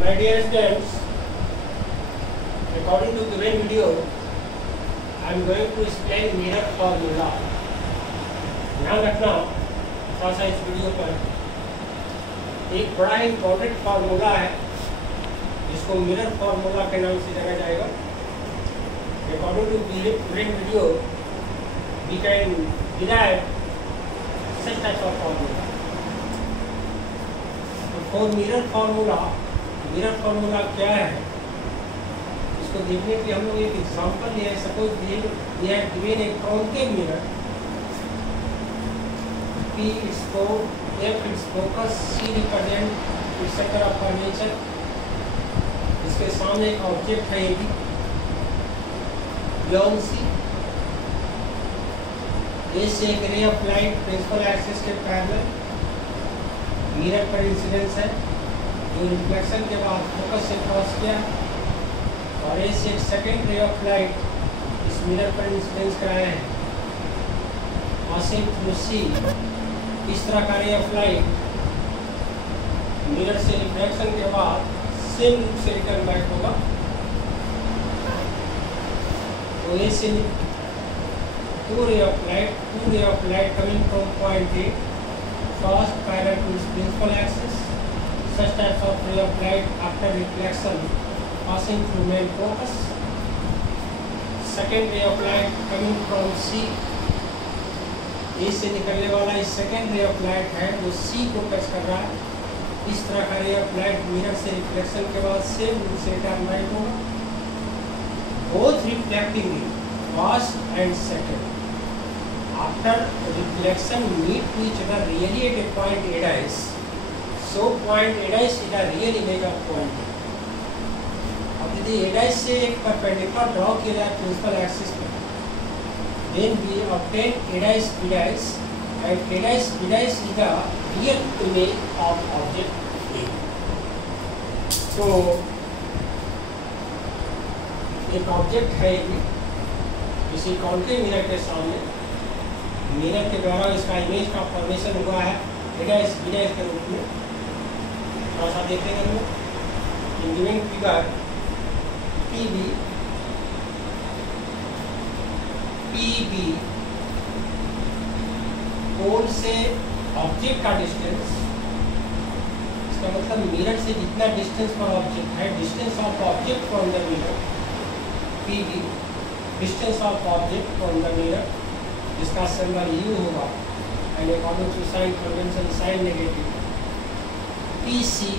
My dear students, according to given video, I am going to explain mirror formula. ध्यान रखना थोड़ा सा इस वीडियो पर एक बड़ा इम्पोर्टेंट फार्मूला है जिसको मिरर फार्मूला के नाम से जाना जाएगा. According to given video, we can derive such types of formula. For mirror formula क्या है इसको देखने के लिए हम लोग एक एग्जांपल लिया है. Suppose we have given a concave mirror, P its F its focus, C represent its center of curvature. इसके सामने एक ऑब्जेक्ट है AB beyond C. A से एक ray of light principal axis के पैरेलल मिरर पर इंसिडेंस है जो रिफ्लेक्शन के बाद फोकस से क्रॉस किया, और ए से एक सेकेंड रे ऑफ लाइट इस मिरर पर इंसिडेंस कराया है. पासिंग थ्रू सी इस तरह का रे ऑफ लाइट मिरर से रिफ्लेक्शन के बाद सेम रूप से रिटर्न बैक होगा. तो ए से two ray of light coming from point A crossed parallel to its principal axis. Such types of ray of light after reflection passing through main focus. Second ray of light coming from C. A से निकलने वाला इस second ray of light है वो C को touch कर रहा है. इस तरह का ray of light मिरर से रिफ्लेक्शन के बाद सेम रूप से रिटर्न बैक होगा. Both reflecting first and second. After reflection meet to each other really at a point A dash, so point A dash is a real image of point A. अब यदि A dash से एक perpendicular draw किया जाए principal axis पर, then we obtain A dash B dash, and A dash B dash is the real image of object A. तो एक object है इसी कॉन्केव मिरर के सामने, मिरर के द्वारा इसका इमेज का फॉर्मेशन हुआ है एडाइस बीडाइस के रूप में. थोड़ा सा देखेंगे हम लोग इन गिवन फिगर पीबी पोल से ऑब्जेक्ट का डिस्टेंस, इसका मतलब मिरर से जितना डिस्टेंस पर ऑब्जेक्ट है, distance of object from the mirror, PB distance of object from the mirror, जिसका सिंबल U होगा, and according to sign convention sign negative. PC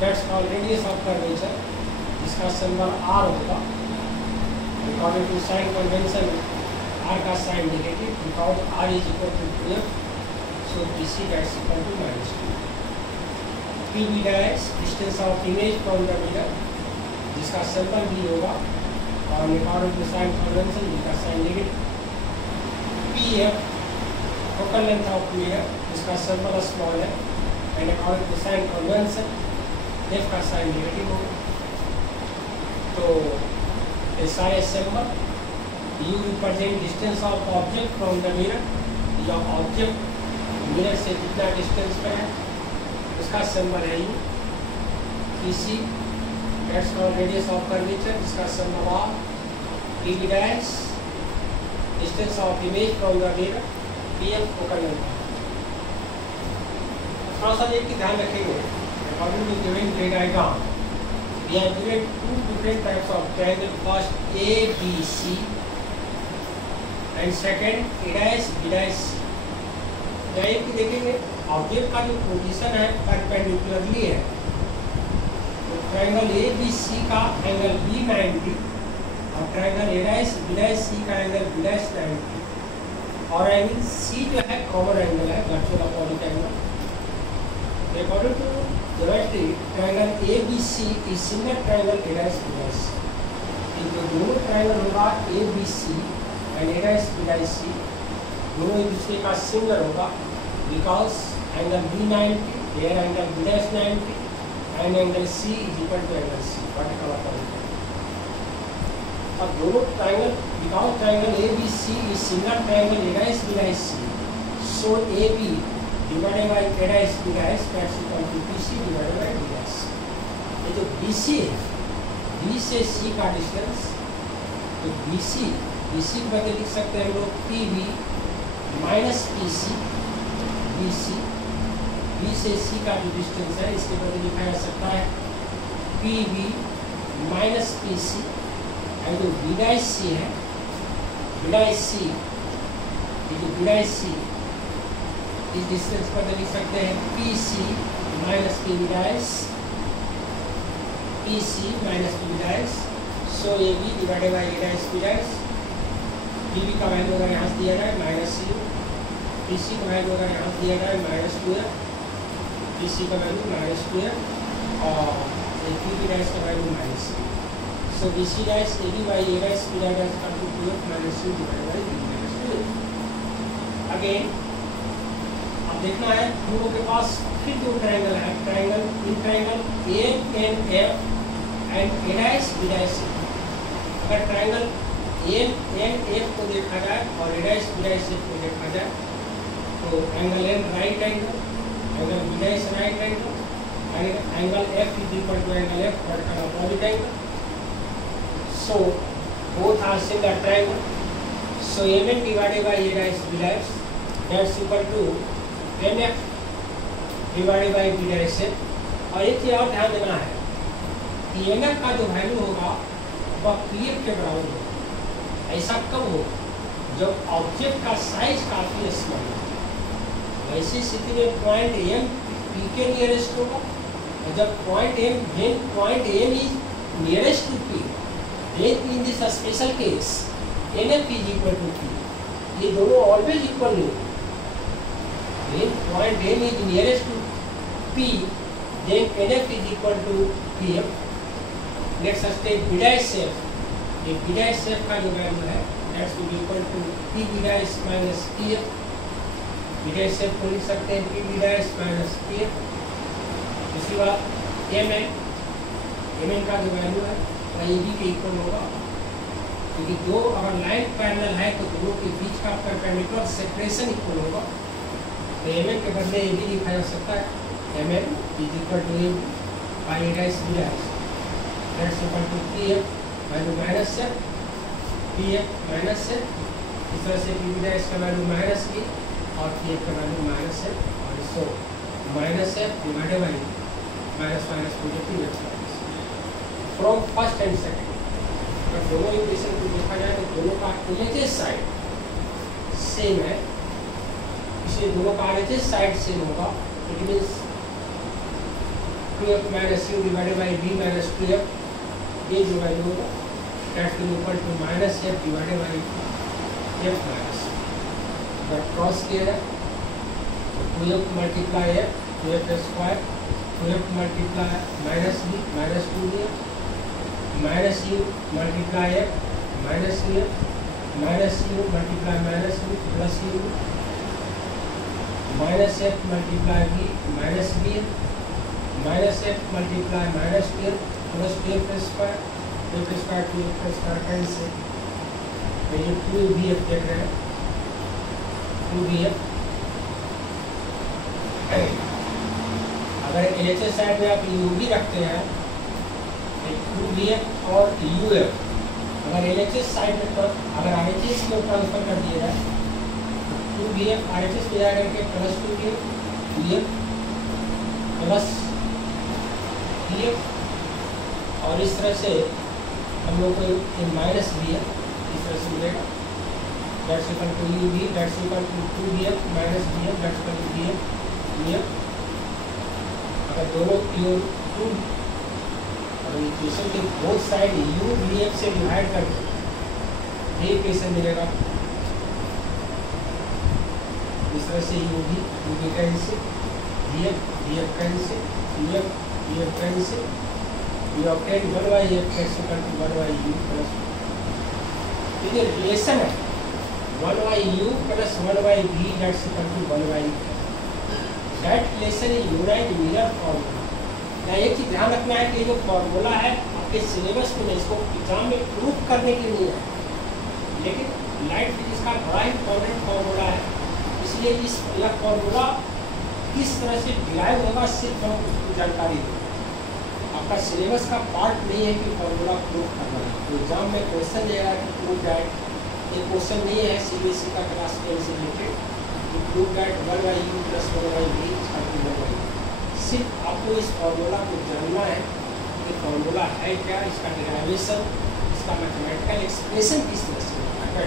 that's called radius of curvature, जिसका symbol R होगा, according to sign convention R का sign negative because R is equal to 2F, so PC that's equal to -2. PB dash distance of image from the mirror, जिसका symbol B होगा, और according to sign convention जिसका sign negative. PF focal length of mirror, जिसका symbol small है, and according to sign convention F का sign negative होगा. तो ये सारे symbol U represent distance of object from the mirror, या ऑब्जेक्ट मिरर से जितना डिस्टेंस पे है उसका सिंबल है U. PC that's called radius of curvature, जिसका symbol R. PB dash distance of image from the mirror, PF focal length. थोड़ा सा एक ध्यान रखेंगे. According to given diagram, we have given two different types of triangle. First ABC and second A dash B dash. जैसे कि देखेंगे object का जो पोजीशन है परपेंडिकुलरली है, तो ट्रायंगल ABC का एंगल B 90 और triangle A dash B dash C का एंगल B dash 90, और एंगल C जो है कॉमन एंगल है virtual opposite angle. According to geometry triangle ABC is similar triangle A dash B dash. जो दोनों triangle होगा ABC and A dash B dash C दोनों एक दूसरे का सिमिलर होगा, because angle B 90 here angle B dash 90 and angle C is equal to angle C vertical opposite. अब दोनों triangle because triangle ABC is similar triangle A dash B dash C, so AB divided by A dash B dash that's equal to PC divided by B dash. ये जो BC है, B से C का distance, तो BC के बदले लिख सकते हैं हम लोग PB minus PC, BC B से C का जो डिस्टेंस है इसके बदले लिखा जा सकता है PB माइनस PC, और जो B' है, B' ये जो B' इस डिस्टेंस पर लिख सकते हैं PC minus PB', PC minus PB', so AB divided by A', PB का वैल्यू अगर यहाँ से दिया जाए माइनस C, PC का वैल्यू अगर यहाँ से दिया जाए माइनस 2F, PC का वैल्यू माइनस 2F और PB' का value minus C, so BC' AB by A' B' का 2F minus C divided by B'। Again अब देखना है हम लोग के पास फिर दो ट्रायंगल है, ट्रायंगल ANF एंड A', अगर ट्रायंगल ANF को देखा जाए और A', को देखा जाए तो angle N right angle, angle B' right angle, angle F is equal to angle F vertical opposite angle, so both are similar triangle, so MN divided by A', that's equal to MF divided by B'। और एक चीज और ध्यान देना है कि MF का जो वैल्यू होगा वह PF के बराबर होगा। ऐसा कब हो, जब ऑब्जेक्ट का साइज काफी स्मॉल हो, वैसी स्थिति में पॉइंट M P के नियरेस्ट होगा, और जब point M is nearest to P, then in this special case NF is equal to P, ये दोनों ऑलवेज इक्वल नहीं होंगे। When point M is nearest to P, then NF is equal to PF. Next take B', ये B' का जो value है that's will be equal to PB' minus PF. B' को लिख सकते हैं PB' minus PF। दूसरी बात MN का जो वैल्यू है वह AB के इक्वल होगा, क्योंकि दो अगर लाइन पैरेलल है तो दोनों के बीच का परपेंडिकुलर सेपरेशन इक्वल होगा, तो MN के बदले AB लिखा जा सकता है MN is equal to AB by A', that's equal to PF value minus F, PF minus F, इस तरह से PB' का वैल्यू माइनस B और PF का वैल्यू माइनस F, और so minus F divided by minus positive from first and second. अगर दोनों equation को देखा जाए तो दोनों का LHS साइड सेम है, इसलिए दोनों का LHS साइड सेम होगा, it means 2F minus U divided by B minus 2F, ये जो वैल्यू होगा that will equal to minus F divided by F minus, अगर क्रॉस किया जाए तो 2F multiply F, 2F square, 2F multiply minus B minus 2BF, minus U multiply F minus UF, minus U multiply minus B plus U, minus F multiply B minus BF, minus F multiply minus 12 plus 2F square 2F square cancel, तो ये 2BF देख रहे हैं 2BF। अगर LHS side में आप UB रखते हैं 2BF और UF, अगर LHS साइड में तो अगर RHS को ट्रांसफर कर दिया जाए 2BF RHS में जाकर के प्लस 2BF प्लस BF, और इस तरह से हम लोग को माइनस BF इस तरह से मिलेगा, that's equal to UB that's equal to 2BF minus BF that's equal to BF। अगर दोनों टू और इक्वेशन के बोथ साइड UBF से डिवाइड करके ये इक्वेशन मिलेगा, इस तरह से UB cancel, BF cancel, BF cancel, we obtain 1/f is equal to 1/u plus, ये रिलेशन है 1/u plus 1/v that's equal to 1/u, that relation is unite mirror formula। या एक चीज ध्यान रखना है कि जो फॉर्मूला है आपके सिलेबस में इसको एग्जाम में प्रूफ करने के लिए है, लेकिन लाइट फिजिक्स का बड़ा इंपॉर्टेंट फॉर्मूला है, इसलिए इस यह फॉर्मूला किस तरह से डिराइव होगा सिर्फ हम उसकी जानकारी दें। आपका सिलेबस का पार्ट नहीं है कि फॉर्मूला प्रूव करना है। तो एग्जाम में क्वेश्चन देगा कि प्रूव दैट, ये क्वेश्चन नहीं है सीबीएसई का क्लास 10 से रिलेटेड कि prove that 1/u + 1/v = 1/u। सिर्फ आपको इस फॉर्मूला को जानना है कि फॉर्मूला है क्या, इसका डेरिवेशन, इसका मैथमेटिकल एक्सप्रेशन किस तरह से होता है।